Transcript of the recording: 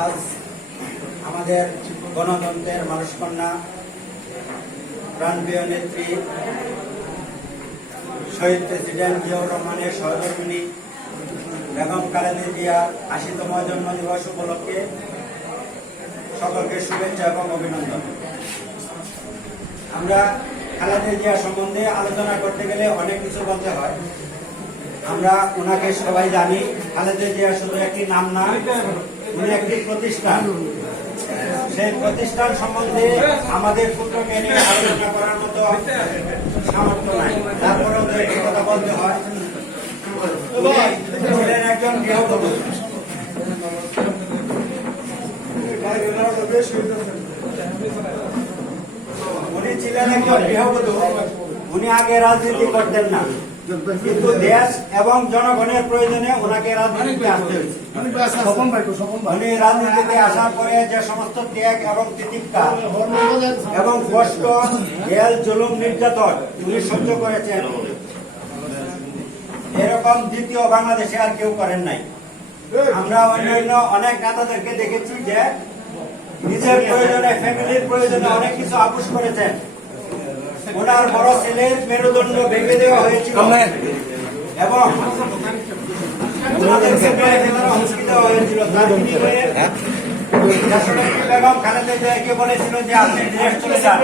আজ আমাদের গণতন্ত্রের মানুষকন্যা প্রাণপ্রিয় নেত্রী শহীদ প্রেসিডেন্ট জিয়াউর রহমানের সহধর্মিণী বেগম খালেদা জিয়ার ৮০তম জন্মদিবস উপলক্ষে সকলকে শুভেচ্ছা এবং অভিনন্দন। আমরা খালেদা জিয়া সম্বন্ধে আলোচনা করতে গেলে অনেক কিছু বলতে হয়। আমরা ওনাকে সবাই জানি। খালেদা জিয়া শুধু একটি নাম না, উনি একটি প্রতিষ্ঠান। সেই প্রতিষ্ঠান সম্বন্ধে আমাদের সূত্রকে নিয়ে আলোচনা করার মতো সামর্থ্য নাই, তারপরেও একটি কথা বলতে হয়। ছিলেন একজন গৃহবধূ। উনি ছিলেন একজন গৃহবধূ। উনি আগে রাজনীতি করতেন না, কিন্তু দেশ এবং জনগণের প্রয়োজনে ওনাকে রাজনীতিতে আসতে হয়েছে। উনি রাজনীতিতে আসার পরে যে সমস্ত ত্যাগ এবং তিতিক্ষা এবং কষ্ট, জেল, জুলুম, নির্যাতন উনি সহ্য করেছেন, এরকম দ্বিতীয় বাংলাদেশে আর কেউ করেন নাই। আমরা অন্যান্য অনেক নেতাদেরকে দেখেছি যে নিজের প্রয়োজনে, ফ্যামিলির প্রয়োজনে অনেক কিছু আপোষ করেছেন। ওনার বড় ছেলের মেরুদণ্ড ভেঙে দেওয়া হয়েছিল এবং ওনাদেরকে প্রায় হুমকি দেওয়া হয়েছিল। তার বিনিময়ে বেগম খালেদা জিয়াকে বলেছিল যে আপনি দেশ চলে যান।